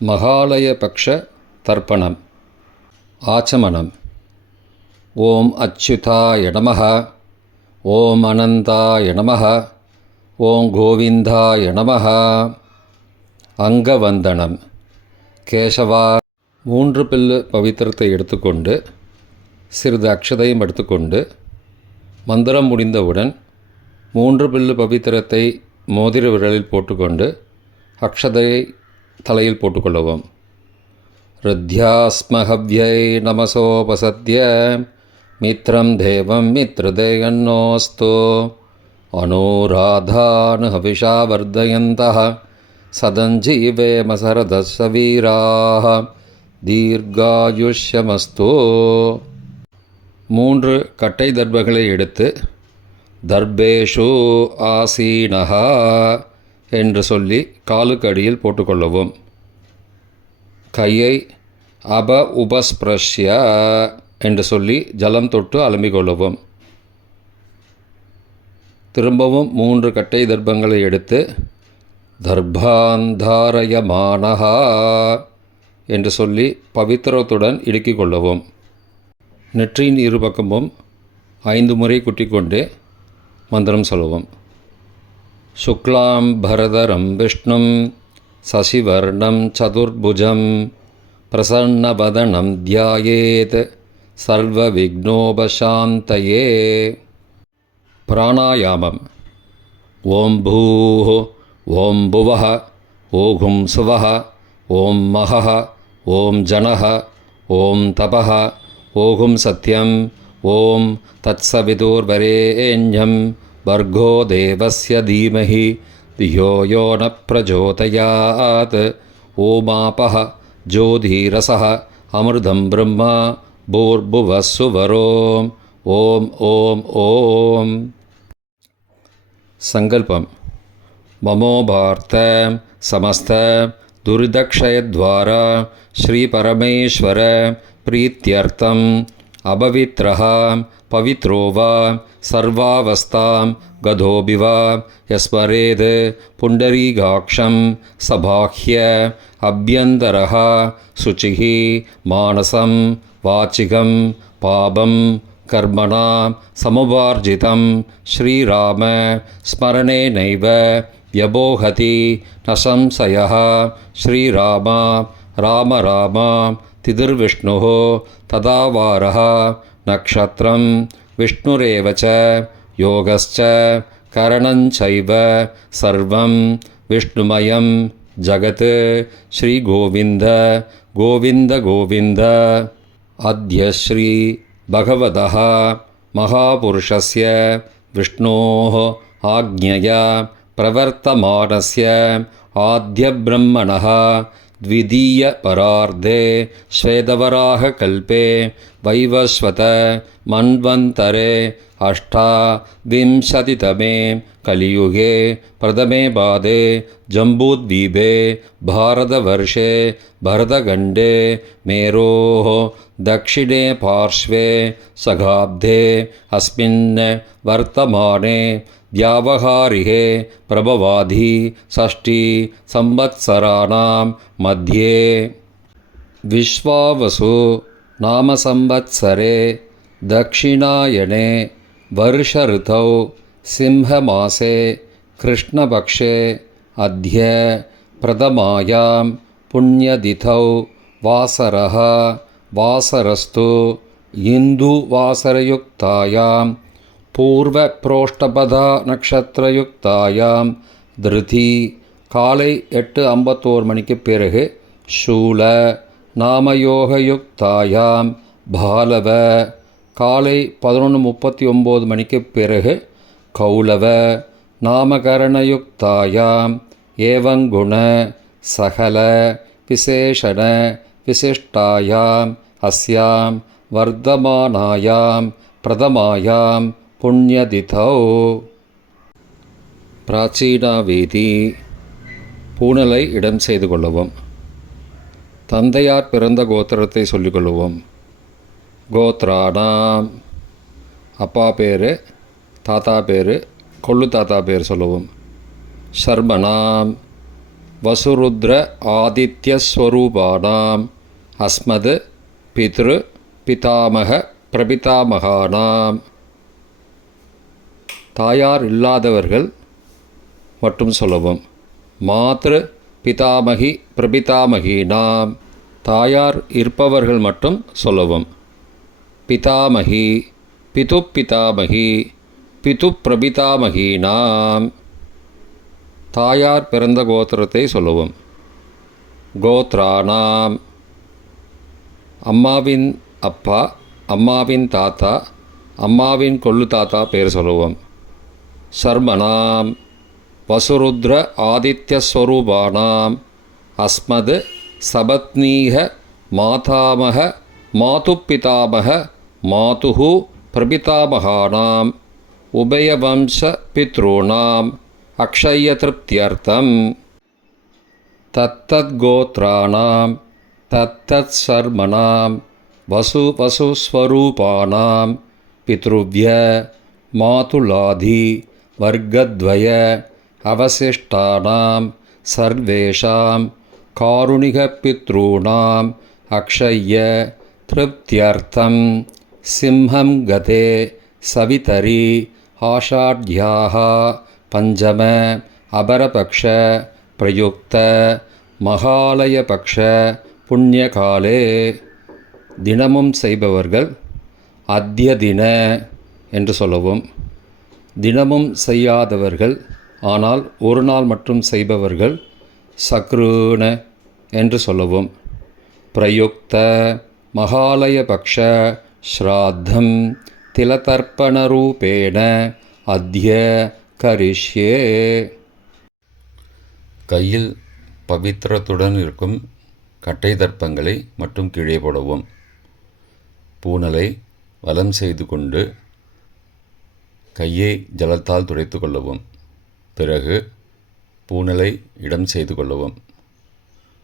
மகாலயபக்ஷ தர்ப்பணம். ஆச்சமனம். ஓம் அச்சுதாய நமः. ஓம் அனந்தாய நமः. ஓம் கோவிந்தாய நமः. அங்கவந்தனம். கேசவா. 3 பில்லு பவித்திரத்தை எடுத்துக்கொண்டு சிறிது அக்ஷதையும் எடுத்துக்கொண்டு மந்திரம் முடிந்தவுடன் 3 பில்லு பவித்திரத்தை மோதிர விரலில் போட்டுக்கொண்டு அக்ஷதையை தலையில் போட்டுக்கொள்ளவும். ருத்யாஸ்மஹவ்யை நமசோபசத்ய மித்ரம் தேவம் மித்ருதேயன்னோஸ்து அனுராதான் ஹவிஷா வர்தயந்தः சதஞ்சீவேம சரதஸ்ஸ வீராः தீர்காயுஷ்யமஸ்து. 3 கட்டை தர்பங்களை எடுத்து தர்பேஷு ஆசீனஹ என்று சொல்லி காலுக்கு அடியில் போட்டுக்கொள்ளவும். கையை உபஸ்பிரஷ்ய என்று சொல்லி ஜலம் தொட்டு அலம்பிக்கொள்ளவும். திரும்பவும் 3 கட்டை தர்பங்களை எடுத்து தர்பாந்தாரயமானஹா என்று சொல்லி பவித்திரத்துடன் இடுக்கிக் கொள்ளவும். நெற்றியின் இருபக்கமும் 5 முறை குட்டிக்கொண்டு மந்திரம் சொல்லவும். சுக்லாம் பரதரம் விஷ்ணும் சசிவர்ணம் சதுர்புஜம் பிரசன்னவதனம் தியாயேத் சர்வ விக்னோபசாந்தயே. பிராணாயாமம். ஓம் பூः ஓம் புவः ஓம் சுவः ஓம் மஹः ஓம் ஜனः ஓம் தபः ஓம் சத்யம் ஓம் தத்சவிதுர்வரேண்யம் भर्गो देवस्य धीमहि धियो यो न प्रचोदयात्. ओमापः ज्योतिरसः अमृतं ब्रह्म भूर्भुवः सुवरोम्. ओम ओम ओम. संकल्पम. ममोभार्थ समस्त दुर्दक्षयद्वारा श्री परमेश्वर प्रीत्यर्थम अपवित्रः पवित्रो वा सर्वावस्थां गधोऽपि वा यस्मरेद् पुण्डरीकाक्षं सबाह्य अभ्यन्तरः शुचिः मानसं वाचिकं पापं कर्मणा समुपार्जितं श्रीराम स्मरणेनैव व्यपोहति न संशयः. श्रीराम राम राम तिथिर्विष्णुः तदावारः नक्षत्रं विष्णुरेव च योगश्च करणञ्चैव सर्वं विष्णुमयं जगत्. श्रीगोविन्द गोविन्द गोविन्द. अद्य श्री भगवतः महापुरुषस्य विष्णोः आज्ञया प्रवर्तमानस्य आद्यब्रह्मणः द्वितीयपरार्धे श्वेतवराहकल्पे वैवस्वत मन्वन्तरे अष्टाविंशतितमे कलियुगे प्रथमे पादे जम्बूद्वीपे भारतवर्षे भरतखण्डे मेरोः दक्षिणे पार्श्वे शताब्दे अस्मिन् वर्तमाने व्यावहारिके प्रभवादि षष्ठी संवत्सराणां मध्ये विश्वावसु नाम संवत्सरे दक्षिणायने वर्षऋतौ सिंहमासे कृष्णपक्षे अद्य प्रथमायां पुण्यतिथौ वासरः वासरस्तु इन्दुवासरयुक्तायां पूर्वप्रोष्ठपदा नक्षत्रयुक्तायां திருதி காலை 8:51 மணிக்கு பிறகு சூல நாமயோகயுக்தாயாம் பாலவ காலை 11:39 மணிக்கு பிறகு கௌலவ நாமகரணயுக்தாயாம் ஏவங்குண சகல விசேஷண விசிஷ்டாயாம் அஸ்யாம் வர்த்தமானாயாம் பிரதமாயாம் புண்ணியதிதௌ. பிராச்சீனாவேதி. பூணலை இடம் செய்து கொள்ளவும். தந்தையார் பிறந்த கோத்திரத்தை சொல்லிக்கொள்வோம். கோத்ரானாம். அப்பா பேர், தாத்தா பேர், கொள்ளு தாத்தா பேர் சொல்லுவோம். ஷர்மனாம். வசுருத்ர ஆதித்யஸ்வரூபானாம் அஸ்மத் பித்ரு பிதாமக பிரபிதாமகானாம். தாயார் இல்லாதவர்கள் மட்டும் சொல்லவும். மாத்ரு பிதாமகி பிரபிதாமகீனாம். தாயார் இருப்பவர்கள் மட்டும் சொல்லவும். பிதாமகி பிது பிதாமகி பிது பிரபிதாமகீனாம். தாயார் பிறந்த கோத்திரத்தை சொல்லவும். கோத்ரானாம். அம்மாவின் அப்பா, அம்மாவின் தாத்தா, அம்மாவின் கொள்ளு தாத்தா பேர் சொல்லுவோம். சர்மனாம். வசுருத்ர ஆதித்யஸ்வரூபானாம் அஸ்மத் சபத்னீக மாதாமக மாதுப்பிதாமக மாதுஹு பிரபிதாமகானாம் உபயவம்ச பித்ருணாம் அக்ஷயத்ருப்தியர்த்தம். தத்தத்கோத்ராணாம் தத்தத் சர்மனாம் வசுஸ்வரூபானாம் பித்ருவ்ய மாதுலாதி வர்க்கத்வய அவசிஷ்டானாம் சர்வேஷாம் காருணிகபித்ருணாம் அக்ஷய திருப்தியர்த்தம் சிம்ஹம் கதே சவிதரி ஆஷாட்யாः பஞ்சம அபரபக்ஷ பிரயுக்த மகாலயபக்ஷ புண்ணியகாலே. தினமும் செய்பவர்கள் அத்ய தின என்று சொல்லவும். தினமும் செய்யாதவர்கள் ஆனால் ஒரு நாள் மட்டும் செய்பவர்கள் சக்ரூண என்று சொல்லவும். பிரயுக்த மகாலயபக்ஷ ஸ்ராத்தம் திலதர்ப்பணரூபேண அத்ய கரிஷ்யே. கையில் பவித்திரத்துடன் இருக்கும் கட்டை தர்ப்பங்களை மட்டும் கீழே போடவும். பூனலை வலம் செய்து கொண்டு கையை ஜலத்தால் துடைத்து கொள்ளவும். பிறகு பூனலை இடம் செய்து கொள்ளவும்.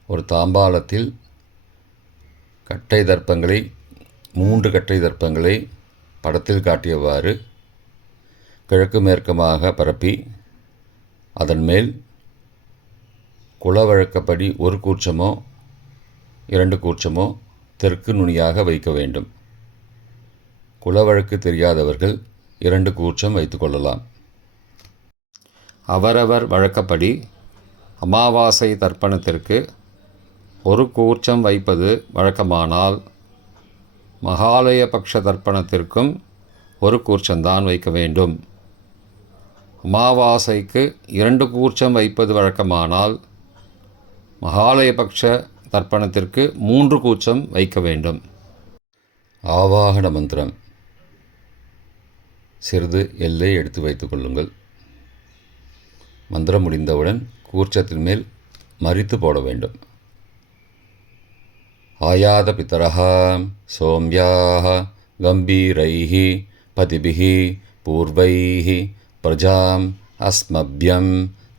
ஒரு தாம்பாளத்தில் கட்டை தர்ப்பங்களை 3 கட்டை தர்ப்பங்களை படத்தில் காட்டியவாறு கிழக்கு மேற்கமாக பரப்பி அதன் மேல் குலவழக்கப்படி 1 கூர்ச்சமோ 2 கூர்ச்சமோ தெற்கு நுனியாக வைக்க வேண்டும். குலவழக்கு தெரியாதவர்கள் 2 கூர்ச்சம் வைத்துக்கொள்ளலாம். அவரவர் வழக்கப்படி அமாவாசை தர்ப்பணத்திற்கு 1 கூர்ச்சம் வைப்பது வழக்கமானால் மகாலயபக்ஷ தர்ப்பணத்திற்கும் 1 கூர்ச்சம்தான் வைக்க வேண்டும். அமாவாசைக்கு 2 கூர்ச்சம் வைப்பது வழக்கமானால் மகாலயபக்ஷ தர்ப்பணத்திற்கு 3 கூர்ச்சம் வைக்க வேண்டும். ஆவாகன மந்திரம். சிறிது எல்லை எடுத்து வைத்துக் கொள்ளுங்கள். மந்திரம் முடிந்தவுடன் கூர்ச்சத்தின் மேல் மரித்து போட வேண்டும். ஆயாத பிதரஹ சோம்யாஹ கம்பீரைஹி பதிபிஹி பூர்வைஹி பிரஜாம் அஸ்மப்யம்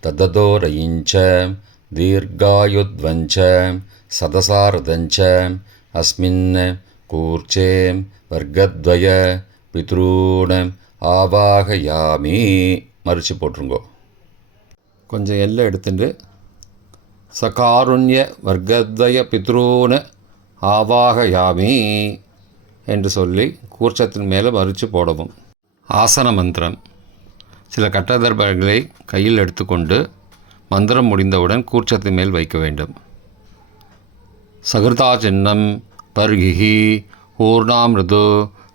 தததோரயிஞ்ச தீர்காயுத்வஞ்ச சதசாரதஞ்ச அஸ்மின் கூர்ச்சே வர்க்கத்வய பித்ரூண ஆவாகயாமி. மறித்து போட்டுருங்கோ. கொஞ்சம் எல்லை எடுத்துட்டு சகாருண்ய வர்க்கத்வய பித்ரூண ஆவாகயாமி என்று சொல்லி கூர்ச்சத்தின் மேலே மறித்து போடவும். ஆசன மந்திரம். சில கட்டதர்பங்களை கையில் எடுத்துக்கொண்டு மந்திரம் முடிந்தவுடன் கூர்ச்சத்தின் மேல் வைக்க வேண்டும். சகிருதா சின்னம் பர்கிஹி ஊர்ணாமிருது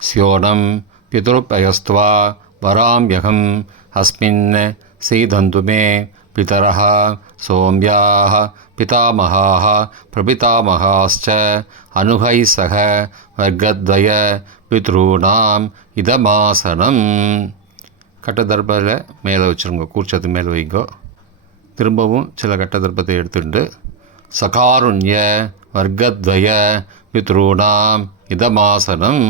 ஸ்யோனம் பிதுருப்பயஸ்த்வா வராம்யகம் அஸ்மின் சீதந்து மே பிதரஹ சோம்யாஹ பிதாமகாஹ பிரபிதாமகாஸ்ச அனுகை சக வர்க்கத்வய பித்ருணாம் இதமாசனம். கட்டதர்பத்தில் மேலே வச்சுருங்க. கூர்ச்சத்து மேலே வைங்கோ. திரும்பவும் சில கட்டதர்பத்தை எடுத்துட்டு சகாருண்ய வர்க்கத்வய பித்ருணாம் இதமாசனம்.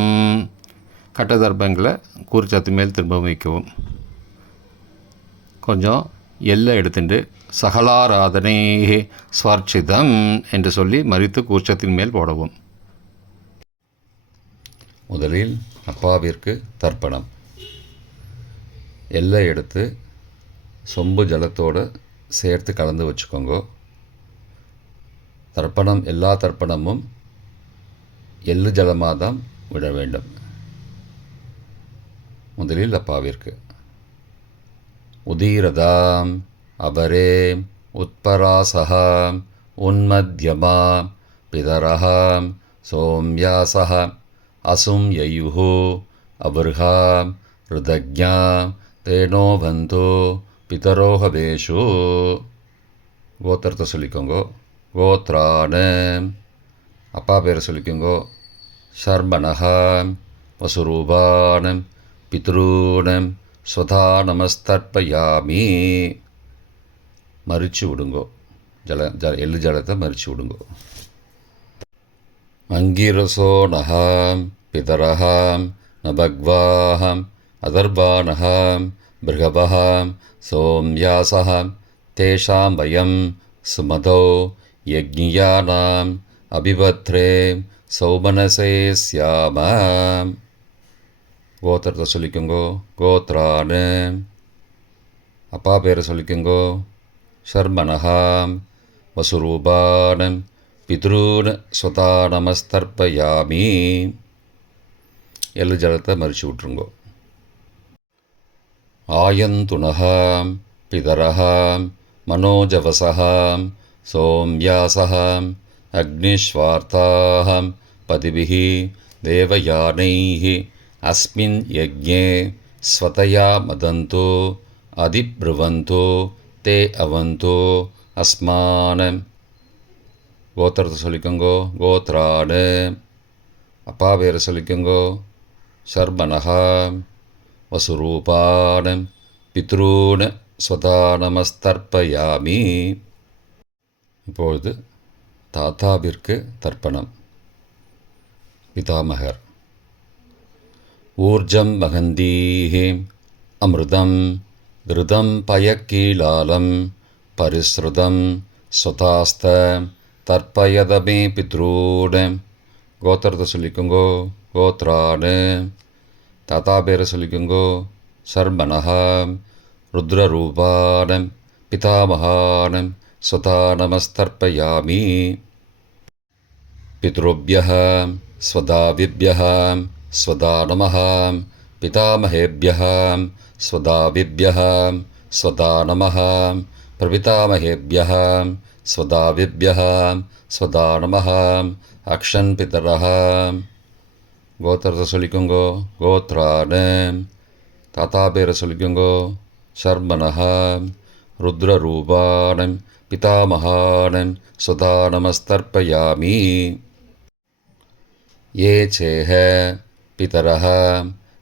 கட்டதர்பங்களை கூர்ச்சத்து மேல் திரும்பவும் வைக்கவும். கொஞ்சம் எல்லை எடுத்துட்டு சகலாராதனை ஸ்வர்ச்சிதம் என்று சொல்லி மறித்து கூர்ச்சத்தின் மேல் போடவும். முதலில் அப்பாவிற்கு தர்ப்பணம். எல்லை எடுத்து சொம்பு ஜலத்தோடு சேர்த்து கலந்து வச்சுக்கோங்க. தர்ப்பணம் எல்லா தர்ப்பணமும் எள்ளு ஜலமாக தான் விட வேண்டும். முதலில் அப்பாவிற்கு உதீரதாம் அபரே உத்பராசகாம் உன்மத்யமாம் பிதரஹாம் சோம்யாசஹ அசும் யயுஹு அபர்ஹாம் ருதக்ஞாம் தேனோபந்தோ பிதரோஹவேஷு. கோத்திரத்தை சொல்லிக்கோங்கோ. கோத்ரான அப்பா பேரை சொல்லிக்கோங்கோ. ஷர்மணஹாம் வசுரூபானம் பித்ரூனம் ஸ்வதா நமஸ்தர்ப்பயாமி. மறிச்சு விடுங்கோ. எள்ளு ஜலத்தை மறிச்சு விடுங்கோ. அங்கிரசோ நகாம் பிதரஹாம் நபக்வாஹம் அதர்பானஹாம் பிருகபஹாம் சோம்யாசஹாம் தேஷாம் வயம் சுமதோ யக்ஞியானாம் அபிபத்ரே சௌமனசே ஸ்யாமாம். கோத்திரத்தை சொல்லிக்கோங்கோ. கோத்ரான அப்பா பேரை சொல்லிக்கோங்கோ. ஷர்மணஹாம் வசுரூபானம் பித்ரூன் ஸ்வதா நமஸ்தர்ப்பயாமி. எள்ளு ஜலத்தை மறிச்சு விட்ருங்கோ. ஆயந்துணஹாம் பிதரஹாம் மனோஜவசஹாம் சோம்யாசஹாம் அக்னிஷ்வார்த்தாஹாம் பதிபிஹி தேவயானைஹி அஸ்மின் யஜ்ஞே ஸ்வதயா மதந்தோ அதிப்ருவந்தோ தே அவந்தோ அஸ்மானம். கோத்திரத்தை சொல்லிக்கோங்கோ. கோத்ரான அப்பா பேரை சொல்லிக்கோங்கோ. ஷர்மணஹாம் வசுரூபானம் பித்ரூன ஸ்வதா நமஸ்தர்ப்பயாமி. இப்பொழுது தாத்தாவிற்கு தர்ப்பணம். பிதாமகர் ஊர்ஜம் மகந்தீஹி அமிர்தம் கிருதம் பயக்கீலாலம் பரிஸ்ருதம் ஸ்வதாஸ்த தர்ப்பயதமே பித்ரூன. கோத்திரத்தை சொல்லிக்கோங்கோ. கோத்ரான தாத்தா பேரை சொல்லிக்கோங்கோ. ஷர்மணஹாம் ருத்ரரூபானம் பிதாமகானம் ஸ்வதா நமஸ்தர்ப்பயாமி. பித்ருப்யஹ ஸ்வதாவிப்யஹ ஸ்வதா நமஹ பிதாமகேப்யஹ ஸ்வதாவிப்யஹ ஸ்வதா நமஹ பிரபிதாமகேப்யஹ ஸ்வதாவிப்யஹ ஸ்வதா நமஹ அக்ஷன் பிதரஹ. கோத்திரத்தை சொல்லிக்கோங்கோ. கோத்ரான தாத்தா பேரை சொல்லிக்கோங்கோ. ஷர்மணஹாம் ருத்ரரூபானம் பிதாமகானம் ஸ்வதா நமஸ்தர்ப்பயாமி. ये चेह पितरः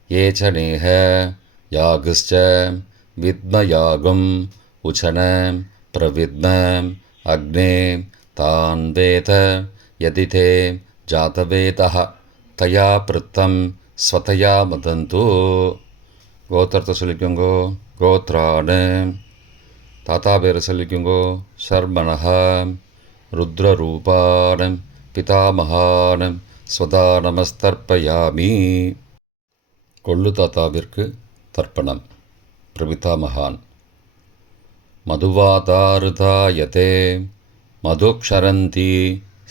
ये च नेह यागश्च विद्मयागम् उचनं प्रविद्मम् अग्ने तान् वेद यदि ते जातवेदः तया पृत्तं स्वतया मदन्तु. கோத்திரத்தை சொல்லிக்கோங்கோ. கோத்ரான தாத்தா பேரை சொல்லிக்கோங்கோ. ஷர்மணஹாம் ருத்ரரூபானம் பிதாமகானம் ஸ்வதா நமஸ்தர்ப்பயாமி. கொள்ளு தாத்தாவிற்கு தர்ப்பணம். பிரபிதாமகான் மதுவாதாருதாயதே மதுக்ஷரந்தி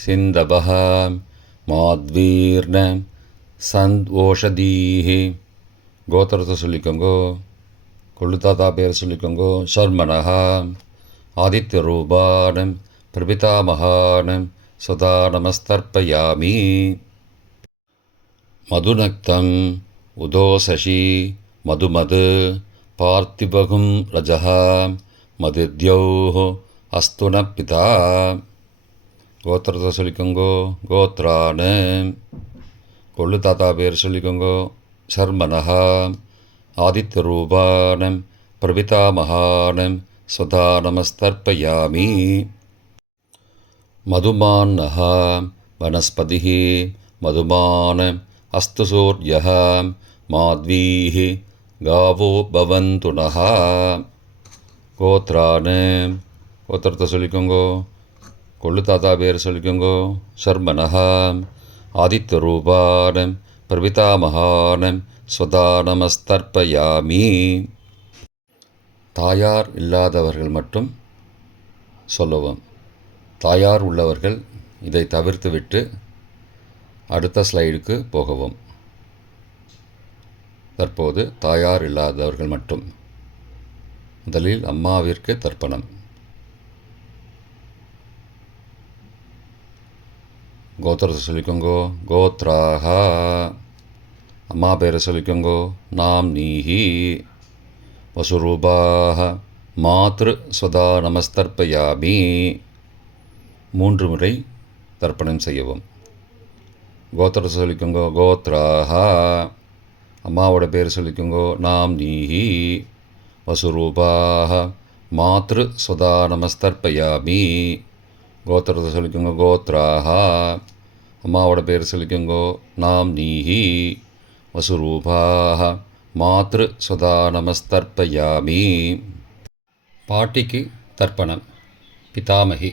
சிந்தபஹ மாத்வீர்ண சந்த்வோஷதீஹி. கோத்திரத்தை சொல்லிக்கோங்கோ. கொள்ளு தாத்தா பேரை சொல்லிக்கோங்கோ. ஷர்மணஹாம் ஆதித்யரூபானம் பிரபிதாமகானம் ஸ்வதா நமஸ்தர்ப்பயாமி. மதுநக்தம் உதோசசி மதுமது பார்த்திபகும் ரஜஹ மதித்யௌஹ அஸ்துன பிதா. கோத்திரத்தை சொல்லிக்கோங்கோ. கோத்ரான கொள்ளு தாத்தா பேர் சொல்லிக்கோங்கோ. ஷர்மணஹாம் ஆதித்யரூபானம் பிரபிதாமகானம் ஸ்வதா நமஸ்தர்ப்பயாமி. மதுமான்னஹ வனஸ்பதிः மதுமானம் அஸ்து சூர்யः மாத்வீः காவோ பவந்து நः. கோத்ரான கோத்திரத்தை சொல்லிக்கோங்கோ. கொள்ளு தாத்தா பேர் சொல்லிக்கோங்கோ. ஷர்மணஹாம் ஆதித்யரூபானம் பிரபிதாமகானம் ஸ்வதா நமஸ்தர்ப்பயாமி. தாயார் இல்லாதவர்கள் மட்டும் சொல்லவும். தாயார் உள்ளவர்கள் இதை தவிர்த்துவிட்டு அடுத்த ஸ்லைடுக்கு போகவும். தற்போது தாயார் இல்லாதவர்கள் மட்டும். முதலில் அம்மாவிற்கு தர்ப்பணம். கோத்திரத்தை சொல்லிக்கோங்கோ. கோத்ராக. அம்மா பேரை சொல்லிக்கோங்கோ. நாம் நீஹி. வசுரூபாக. மாத்ரு ஸ்வதா நமஸ்தர்ப்பயாமி. 3 முறை தர்ப்பணம் செய்யவும். கோத்திரத்தை சொல்லிக்கோங்கோ. கோத்ராக. அம்மாவோட பேர் சொல்லிக்கோங்கோ. நாம் நீஹி. வசுரூபாக. மாத்ரு ஸ்வதா நமஸ்தர்ப்பயாமி. கோத்திரத்தை சொல்லிக்கோங்க. கோத்ராக. அம்மாவோட பேர் சொல்லிக்கோங்கோ. நாம் நீஹி. வசுரூபாக. மாத்ரு ஸ்வதா நமஸ்தர்ப்பயாமி. பாட்டிக்கு தர்ப்பணம். பிதாமகி.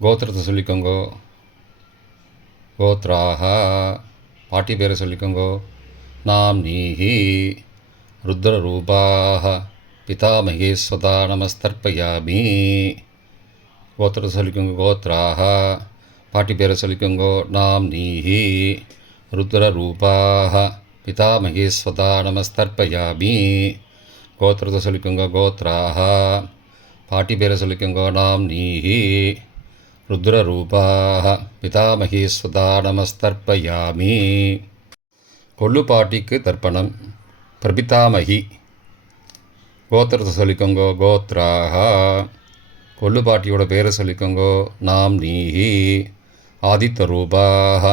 கோத்திரத்தை சொல்லிக்கோங்கோ. கோத்ராக. பாட்டி பேரை சொல்லிக்கோங்கோ. நாம் நீஹி. ருத்ரரூபாக. பிதாமகி ஸ்வதா நமஸ்தர்ப்பயாமி. கோத்திரத்தை சொல்லிக்கோங்க. கோத்ராக. பாட்டி பேரை சொல்லிக்கோங்கோ. நாம் நீஹி. ருத்ரரூபாக. பிதாமகி ஸ்வதா நமஸ்தர்ப்பயாமி. கோத்திரத்தை சொல்லிக்கோங்க. கோத்ராக. பாட்டி பேரை சொல்லிக்கோங்கோ. நாம் நீஹி. ருத்ரரூபாக. பிதாமகி ஸ்வதா நமஸ்தர்ப்பயாமி. கொள்ளு பாட்டிக்கு தர்ப்பணம். பிரபிதாமகி. கோத்திரத்தை சொல்லிக்கோங்கோ. கோத்ராக. கொள்ளு பாட்டியோட பேரை சொல்லிக்கோங்கோ. நாம் நீஹி. ஆதித்தரூபாக.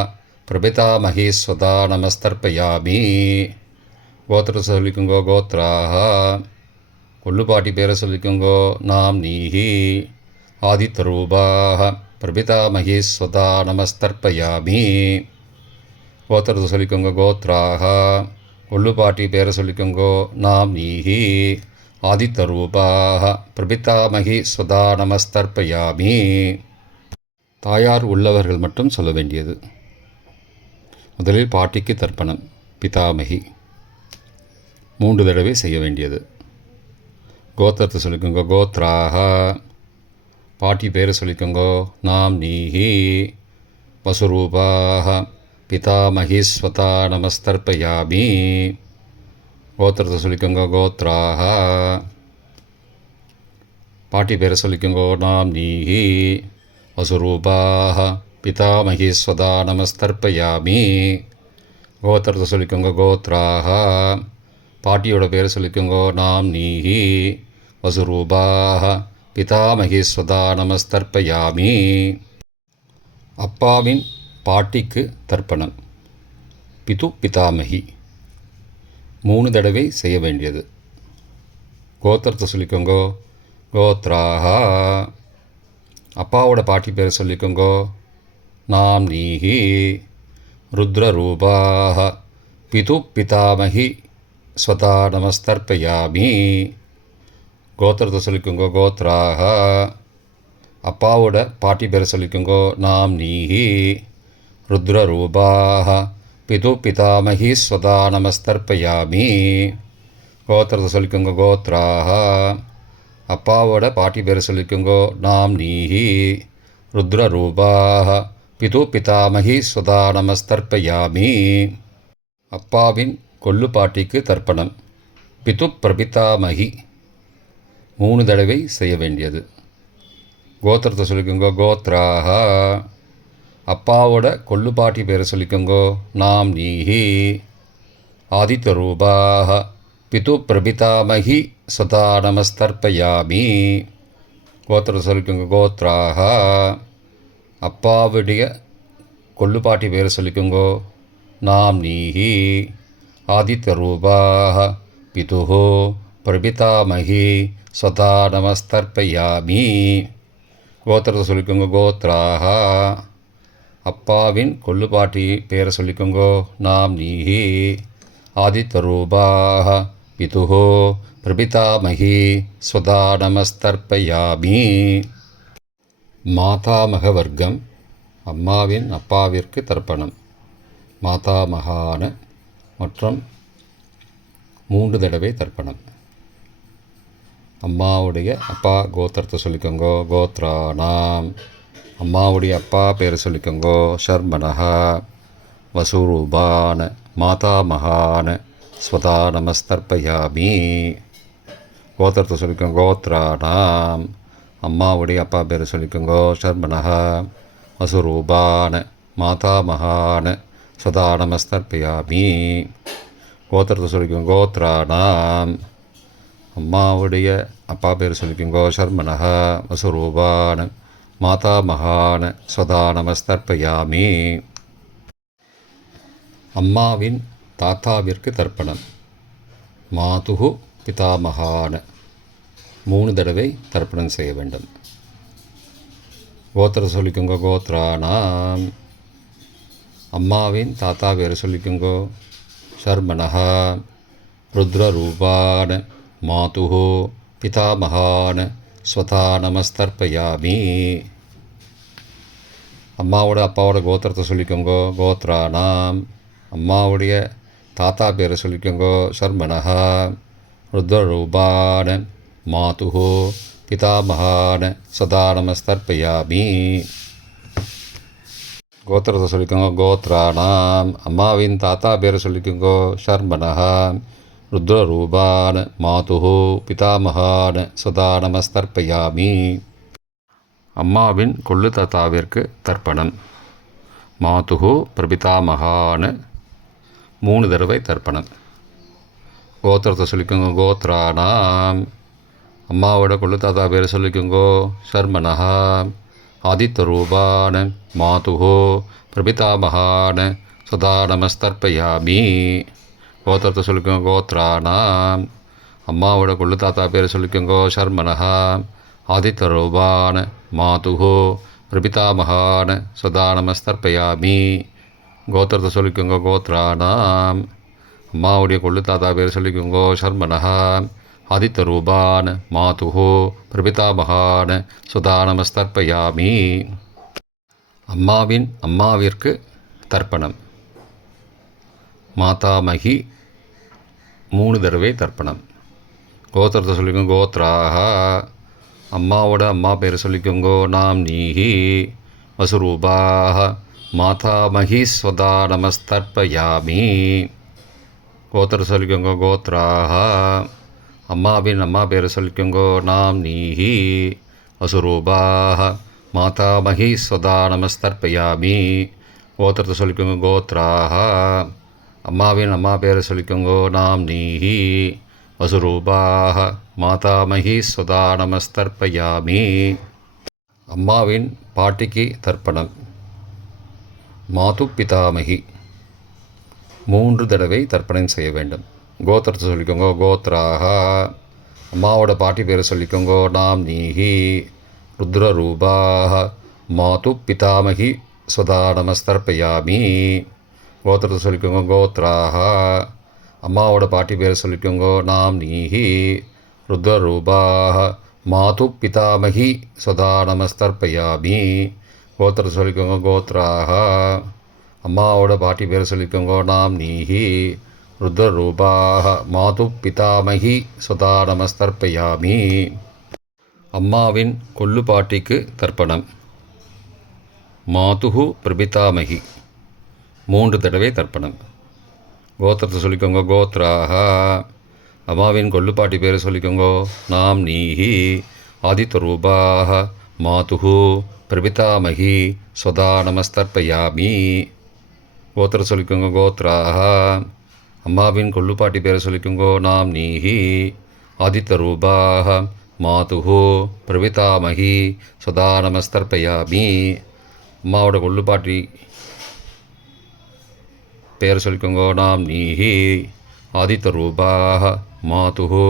பிரபிதாமகி ஸ்வதா நமஸ்தர்ப்பயாமி. கோத்திரத்தை சொல்லிக்கோங்கோ. கோத்ராக. கொள்ளு பாட்டி பேரை சொல்லிக்கோங்கோ. நாம் நீஹி. ஆதித்தரூபாக. பிரபிதாமகி ஸ்வதா நமஸ்தர்ப்பயாமி. கோத்திரத்தை சொல்லிக்கோங்க. கோத்ராக. கொள்ளு பாட்டி பேரை சொல்லிக்கோங்கோ. நாம் நீஹி. ஆதித்தரூபாக. பிரபிதாமகி ஸ்வதா நமஸ்தர்ப்பயாமி. தாயார் உள்ளவர்கள் மட்டும் சொல்ல வேண்டியது. முதலில் பாட்டிக்கு தர்ப்பணம். பிதாமகி. 3 தடவை செய்ய வேண்டியது. கோத்திரத்தை சொல்லிக்கோங்க. கோத்ராக. பாட்டி பேரை சொல்லிக்கோங்கோ. நாம் நீஹி. வசுரூபாக. பிதாமகி ஸ்வதா நமஸ்தர்ப்பயாமி. கோத்திரத்தை சொல்லிக்கோங்க. கோத்ராக. பாட்டி பேரை சொல்லிக்கோங்கோ. நாம் நீஹி. வசுரூபாக. பிதாமகி ஸ்வதா நமஸ்தர்ப்பயாமி. கோத்திரத்தை சொல்லிக்கோங்க. கோத்ராக. பாட்டியோட பேரை சொல்லிக்கோங்கோ. நாம் நீஹி. வசுரூபாக. பிதாமகி ஸ்வதா நமஸ்தர்ப்பயாமி. அப்பாவின் பாட்டிக்கு தர்ப்பணம். பிது பிதாமகி. 3 தடவை செய்ய வேண்டியது. கோத்திரத்தை சொல்லிக்கோங்கோ. கோத்ராக. அப்பாவோட பாட்டி பேரை சொல்லிக்கோங்கோ. நாம் நீஹி. ருத்ரரூபாக. பிது பிதாமகி ஸ்வதா நமஸ்தர்ப்பயாமி. கோத்திரத்தை சொல்லிக்கோங்கோ. கோத்ராக. அப்பாவோட பாட்டி பேரை சொல்லிக்கோங்கோ. நாம் நீஹி. ருத்ரரூபாக. பிது பிதாமகி ஸ்வதா நமஸ்தர்ப்பயாமி. கோத்திரத்தை சொல்லிக்கோங்க. கோத்ராக. அப்பாவோட பாட்டி பேரை சொல்லிக்கோங்கோ. நாம் நீஹி. ருத்ரரூபாக. பிது பிதாமகி ஸ்வதா நமஸ்தர்ப்பயாமி. அப்பாவின் கொள்ளு பாட்டிக்கு தர்ப்பணம். பிது பிரபிதாமகி. 3 தடவை செய்ய வேண்டியது. கோத்திரத்தை சொல்லிக்கோங்கோ. கோத்ராக. அப்பாவோட கொள்ளு பாட்டி பேரை சொல்லிக்கோங்கோ. நாம் நீஹி. ஆதித்தரூபாக. பிது பிரபிதாமகி ஸ்வதா நமஸ்தர்ப்பயாமி. கோத்திரத்தை சொல்லிக்கோங்க. கோத்ராக. அப்பாவுடைய கொள்ளு பாட்டி பேரை சொல்லிக்கோங்கோ. நாம் நீஹி. ஆதித்தரூபாக. பிது பிரபிதாமகி ஸ்வதா நமஸ்தர்ப்பயாமி. கோத்திரத்தை சொல்லிக்கோங்க. கோத்ராக. அப்பாவின் கொள்ளு பாட்டி பேரை சொல்லிக்கோங்கோ. நாம் நீஹி. ஆதித்தரூபாக. பிது பிரபிதாமகி ஸ்வதா நமஸ்தர்ப்பயாமி. மாதாமக வர்க்கம். அம்மாவின் அப்பாவிற்கு தர்ப்பணம். மாதாமகான மற்றும் 3 தடவை தர்ப்பணம். அம்மாவுடைய அப்பா கோத்திரத்தை சொல்லிக்கோங்கோ. கோத்ராணாம். அம்மாவுடைய அப்பா பேரை சொல்லிக்கோங்கோ. ஷர்மனஹா. வசுரூபான் மாதாமகான் ஸ்வதா நமஸ்தர்ப்பயாமி. கோத்திரத்தை சொல்லிக்கோங்க. கோத்ராணாம். அம்மாவுடைய அப்பா பேரை சொல்லிக்கோங்கோ. ஷர்மனஹா. வசுரூபான் மாதாமகான் ஸ்வதா நமஸ்தர்ப்பயாமி. கோத்திரத்தை சொல்லிக்கோங்க. கோத்ராணாம். அம்மாவுடைய அப்பா பேர் சொல்லிக்கோங்கோ. ஷர்மனஹா. வசுரூபான் மாதாமகான் ஸ்வதா நமஸ்தர்ப்பயாமி. அம்மாவின் தாத்தாவிற்கு தர்ப்பணம். மாதுகு பிதாமகான் 3 தடவை தர்ப்பணம் செய்ய வேண்டும். கோத்திர சொல்லிக்கோங்க. கோத்ராணாம். அம்மாவின் தாத்தா பேர் சொல்லிக்கோங்கோ. ஷர்மனஹா. ருத்ரரூபான் மாதுகு பிதாமகான் ஸ்வதா நமஸ்தர்ப்பயாமி. அம்மாவோட அப்பாவோட கோத்திரத்தை சொல்லிக்கோங்கோ. கோத்ராணாம். அம்மாவுடைய தாத்தா பேரை சொல்லிக்கோங்கோ. ஷர்மனஹா. ருத்ரரூபான் மாதுகு பிதாமகான் ஸ்வதா நமஸ்தர்ப்பயாமி. கோத்திரத்தை சொல்லிக்கோங்க. கோத்ராணாம். அம்மாவின் தாத்தா பேரை சொல்லிக்கோங்கோ. ஷர்மனஹா. ருத்ரரூபான் மாதுகு பிதாமகான் ஸ்வதா நமஸ்தர்ப்பயாமி. அம்மாவின் கொள்ளு தாத்தாவிற்கு தர்ப்பணம். மாதுகு பிரபிதாமகான் 3 தடவை தர்ப்பணம். கோத்திரத்தை சொல்லிக்கோங்க. கோத்ராணாம். அம்மாவோட கொள்ளு தாத்தா பேர் சொல்லிக்கோங்கோ. ஷர்மனஹா. ஆதித்யரூபான் மாதுகு பிரபிதாமகான் ஸ்வதா நமஸ்தர்ப்பயாமி. கோத்திரத்தை சொல்லிக்கோங்க. கோத்ராணாம். அம்மாவோட கொள்ளு தாத்தா பேர் சொல்லிக்கோங்கோ. ஷர்மனஹா. ஆதித்யரூபான் மாதுகு பிரபிதாமகான் ஸ்வதா நமஸ்தர்ப்பயாமி. கோத்திரத்தை சொல்லிக்கோங்க. கோத்ராணாம். அம்மாவுடைய கொள்ளு தாத்தா பேர் சொல்லிக்கோங்கோ. ஷர்மனஹா. ஆதித்யரூபான் மாதுகு பிரபிதாமகான் ஸ்வதா நமஸ்தர்ப்பயாமி. அம்மாவின் அம்மாவிற்கு தர்ப்பணம். மாதாமகி 3 தடவை தர்ப்பணம். கோத்திரத்தை சொல்லிக்கோங்க. கோத்ராஹா. அம்மாவோட அம்மா பேர் சொல்லிக்கோங்கோ. நாம்னீஹி வசுரூபாஹ மாதாமகி ஸ்வதா நமஸ்தர்ப்பயாமி. கோத்திரத்தை சொல்லிக்கோங்க. கோத்ராஹா. அம்மாவின் அம்மா பேர் சொல்லிக்கோங்கோ. நாம்னீஹி வசுரூபாஹ மாதாமகி ஸ்வதா நமஸ்தர்ப்பயாமி. கோத்திரத்தை சொல்லிக்கோங்க. கோத்ராஹா. அம்மாவின் அம்மா பேரை சொல்லிக்கோங்கோ. நாம்னீஹி வசுரூபாஹ மாதாமகி ஸ்வதா நமஸ்தர்ப்பயாமி. அம்மாவின் பாட்டிக்கு தர்ப்பணம். மாது பிதாமகி 3 தடவை தர்ப்பணம் செய்ய வேண்டும். கோத்திரத்தை சொல்லிக்கோங்க. கோத்ராஹா. அம்மாவோட பாட்டி பேரை சொல்லிக்கோங்கோ. நாம்னீஹி ருத்ரரூபாஹ மாது பிதாமகி ஸ்வதா நமஸ்தர்ப்பயாமி. கோத்திரத்தை சொல்லிக்கோங்க. கோத்ராஹா. அம்மாவோட பாட்டி பேரை சொல்லிக்கோங்கோ. நாம்னீஹி ருத்ரரூபாஹ மாது பிதாமகி ஸ்வதா நமஸ்தர்ப்பயாமி. கோத்திரத்தை சொல்லிக்கோங்க. கோத்ராஹா. அம்மாவோட பாட்டி பேரை சொல்லிக்கோங்கோ. நாம்னீஹி ருத்ரரூபாஹ மாது பிதாமகி ஸ்வதா நமஸ்தர்ப்பயாமி. அம்மாவின் கொள்ளு பாட்டிக்கு தர்ப்பணம். மாதுகு பிரபிதாமகி 3 தடவை தர்ப்பணம். கோத்திரத்தை சொல்லிக்கோங்க. கோத்ராஹா. அம்மாவின் கொள்ளுப்பாட்டி பேரை சொல்லிக்கோங்கோ. நாம்னீஹி ஆதித்யரூபாஹ மாதுகு பிரபிதாமகி ஸ்வதா நமஸ்தர்ப்பயாமி. கோத்திரம் சொல்லிக்கோங்க. கோத்ராஹா. அம்மாவின் கொள்ளுப்பாட்டி பேரை சொல்லிக்கோங்கோ. நாம்னீஹி ஆதித்யரூபாஹ மாதுகு பிரபிதாமகி ஸ்வதா நமஸ்தர்ப்பயாமி. அம்மாவோட கொள்ளுப்பாட்டி பேர் சொல்லிக்கோங்கோ. நாம்னீஹி ஆதித்யரூபாஹ மாதுகு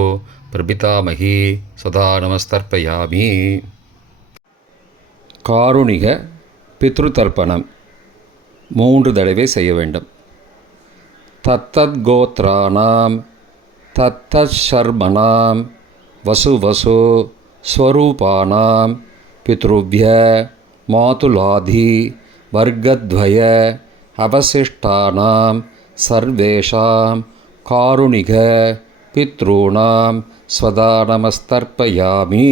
பிரபிதாமகி ஸ்வதா நமஸ்தர்ப்பயாமி. காருணிக பித்ருதர்ப்பணம் 3 தடவை செய்ய வேண்டும். தத்தத் கோத்ராணாம் தத்தத் ஷர்மணாம் வசு வசு ஸ்வரூபானாம் பித்ருப்ய மாதுலாதி வர்க்கத்வய அவசிஷ்டானாம் சர்வேஷாம் காருணிக பித்ருணாம் ஸ்வதா நமஸ்தர்ப்பயாமி.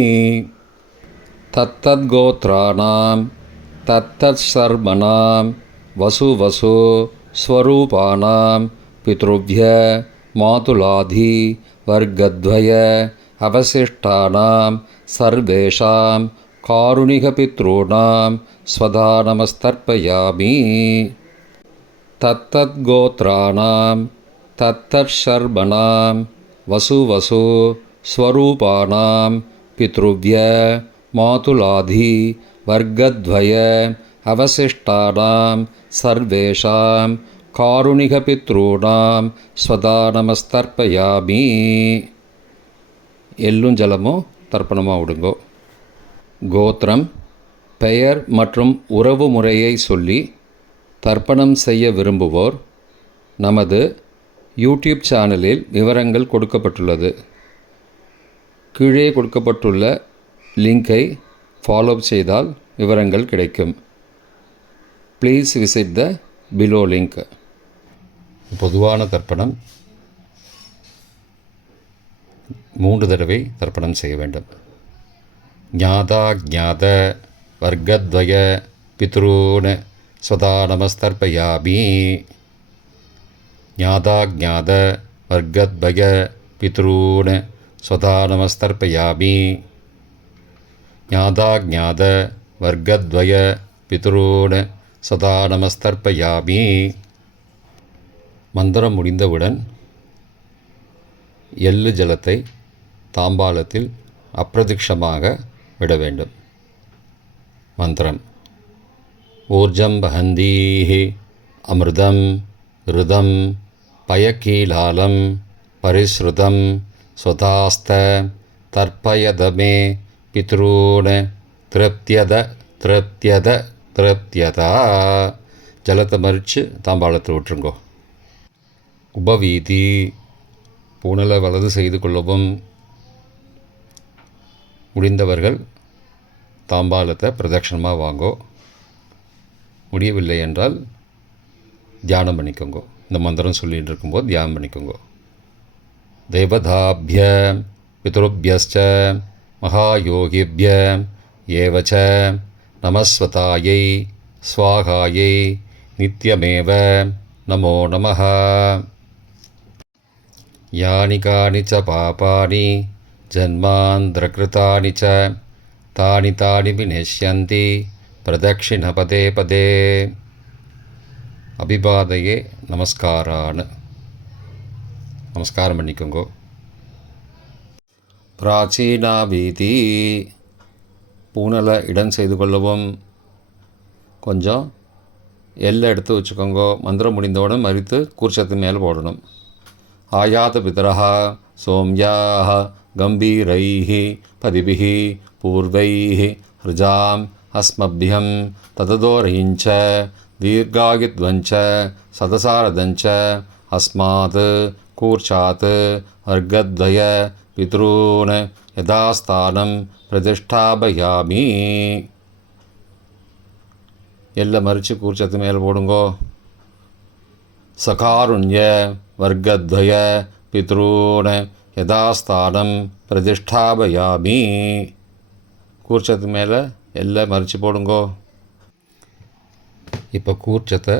தத்தத்கோத்ராணாம் தத்தத் சர்மணாம் வசு வசு ஸ்வரூபானாம் பித்ருவ்ய மாதுலாதி வர்க்கத்வய அவசிஷ்டானாம் சர்வேஷாம் காருணிகபித்ருணாம் ஸ்வதா நமஸ்தர்ப்பயாமி. தத்தத்கோத்ராணாம் தத்தத் சர்மணாம் வசு வசு ஸ்வரூபானாம் பித்ருவ்ய மாதுலாதி வர்க்கத்வய அவசிஷ்டானாம் சர்வேஷாம் காருணிகபித்ருணாம் ஸ்வதா நமஸ்தர்ப்பயாமி. எள்ளும் ஜலமும் தர்ப்பணமாக விடுங்கோ. கோத்திரம், பெயர் மற்றும் உறவு முறையை சொல்லி தர்ப்பணம் செய்ய விரும்புவோர் நமது யூடியூப் சேனலில் விவரங்கள் கொடுக்கப்பட்டுள்ளது. கீழே கொடுக்கப்பட்டுள்ள லிங்கை ஃபாலோ செய்தால் விவரங்கள் கிடைக்கும். Please visit the below link. பொதுவான தர்ப்பணம் 3 தடவை தர்ப்பணம் செய்ய வேண்டும். ஞாதா ஞாத வர்க்கத்வய பித்ரூன் ஸ்வதா நமஸ்தர்ப்பயாமி. ஞாதா ஞாத வர்க்கத்வய பித்ரூன் ஸ்வதா நமஸ்தர்ப்பயாமி. ஞாதா ஞாத வர்க்கத்வய பித்ரூன் சதா நமஸ்தர்ப்பயாமி. மந்திரம் முடிந்தவுடன் எள்ளு ஜலத்தை தாம்பாலத்தில் அப்பிரதிக்ஷமாக விட வேண்டும். மந்திரம்: ஊர்ஜம் வஹந்தீஹி அமிர்தம் ருதம் பயக்கீலாலம் பரிஸ்ருதம் ஸ்வதாஸ்த தர்ப்பயதமே பித்ரூன் திருப்தியத திருப்தியத திருப்தியதா. ஜலத்தை மறித்து தாம்பாளத்தில் விட்டுருங்கோ. உபவீதி, பூணலை வலது செய்து கொள்ளவும். முடிந்தவர்கள் தாம்பாலத்தை பிரதட்சணமாக வாங்கோ. முடியவில்லை என்றால் தியானம் பண்ணிக்கோங்க. இந்த மந்திரம் சொல்லிகிட்டு இருக்கும்போது தியானம் பண்ணிக்கோங்க. தேவதாபிய பித்ருபியஸ்ச மகாயோகிபிய ஏவச்ச நமஸ்வதாயை ஸ்வாகாயை நித்யமேவ நமோ நமः. யானி கானி ச பாபானி ஜன்மாந்திரகிருதானி ச தானி தானி விநஷ்யந்தி பிரதக்ஷிண பதே பதே. அபிபாதையே நமஸ்காரான்னு நமஸ்காரம் பண்ணிக்கோங்கோ. பிராச்சீனா வீதி, பூனலை இடம் செய்து கொள்ளவும். கொஞ்சம் எல்லை எடுத்து வச்சுக்கோங்க. மந்திரம் முடிந்தவுடன் மறித்து கூர்ச்சத்து மேலே போடணும். ஆயாத பிதரஹா சோம்யாஹ கம்பீரைஹி பதிபிஹி பூர்வைஹி ஹ்ருஜாம் அஸ்மபியம் தததோரயிஞ்ச தீர்காகித்வஞ்ச சதசாரதஞ்ச அஸ்மாத் கூர்ச்சாத் வர்க்கத்வய பித்ரூன் யதாஸ்தானம் பிரதிஷ்டாபயாமி. எல்லாம் மறித்து கூர்ச்சத்து மேலே போடுங்கோ. சகாருண்ய வர்க்கத்வய பித்ரூன் யதாஸ்தானம் பிரதிஷ்டாபயாமி. கூர்ச்சத்து மேலே எல்லாம் மறித்து போடுங்கோ. இப்போ கூர்ச்சத்தை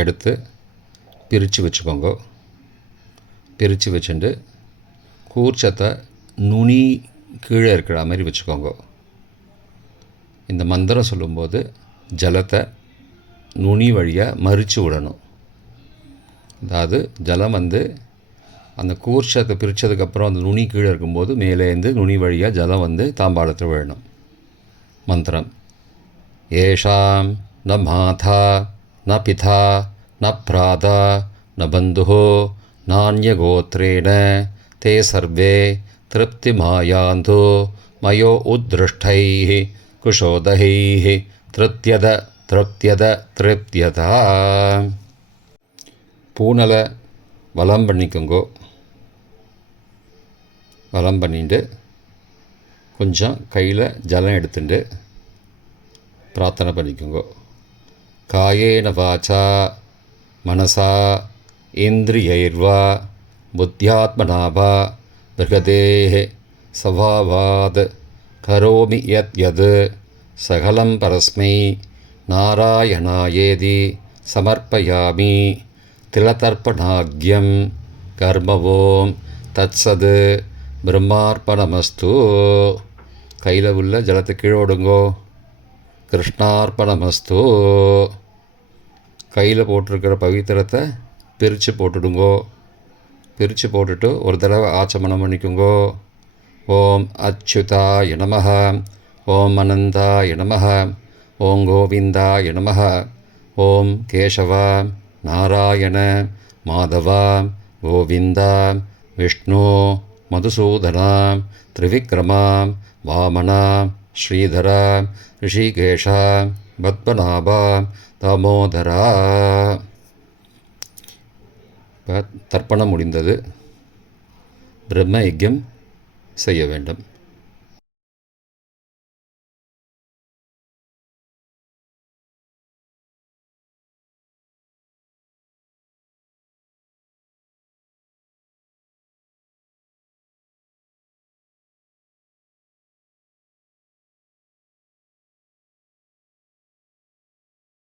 எடுத்து பிரித்து வச்சுக்கோங்க. பிரித்து வச்சுட்டு கூர்ச்சத்தை நுனி கீழே இருக்கிற மாதிரி வச்சுக்கோங்க. இந்த மந்திரம் சொல்லும்போது ஜலத்தை நுனி வழியாக மறித்து விடணும். அதாவது ஜலம் அந்த கூர்ச்சத்தை பிரித்ததுக்கப்புறம் அந்த நுனி கீழே இருக்கும்போது மேலேருந்து நுனி வழியாக ஜலம் தாம்பாளத்தில் விழணும். மந்திரம்: ஏஷாம் ந மாதா ந பிதா ந பிராதா ந பந்துஹோ நான்யகோத்ரேண தே சர்வே திருப்திமாயாந்து மயோ உத்ருஷ்டைஹி குஷோதஹைஹி திருப்தியத திருப்தியத திருப்தியதா. பூனலை வலம் பண்ணிக்கோங்கோ. வலம் பண்ணிட்டு கொஞ்சம் கையில் ஜலம் எடுத்துட்டு பிரார்த்தனை பண்ணிக்கோங்கோ. காயேன வாச்சா மனசா இந்திரியைர்வா புத்தியாத்மனாவா பிருகதேः சவாவாத் கரோமி யத் யத் சகலம் பரஸ்மை நாராயணாயேதி சமர்ப்பயாமி திலதர்ப்பணாக்யம் கர்மவோம் தத்சத் பிரம்மார்ப்பணமஸ்து. கையில் உள்ள ஜலத்தை கீழே விடுங்கோ. கிருஷ்ணார்ப்பணமஸ்து. கையில் போட்டிருக்கிற பவித்திரத்தை பிரித்து போட்டுடுங்கோ. பிரித்து போட்டுட்டு ஒரு தடவை ஆச்சமனம் பண்ணிக்குங்கோ. ஓம் அச்சுதாய நமஹ, ஓம் அனந்தாய நமஹ, ஓம் கோவிந்தாய நமஹ, ஓம் கேசவ நாராயண மாதவ கோவிந்த விஷ்ணு மதுசூதன திரிவிக்ரம வாமன ஸ்ரீதர ரிஷிகேஷ பத்மநாப தாமோதரா. தர்ப்பணம் முடிந்தது. பிரம்ம யஜ்யம் செய்ய வேண்டும்.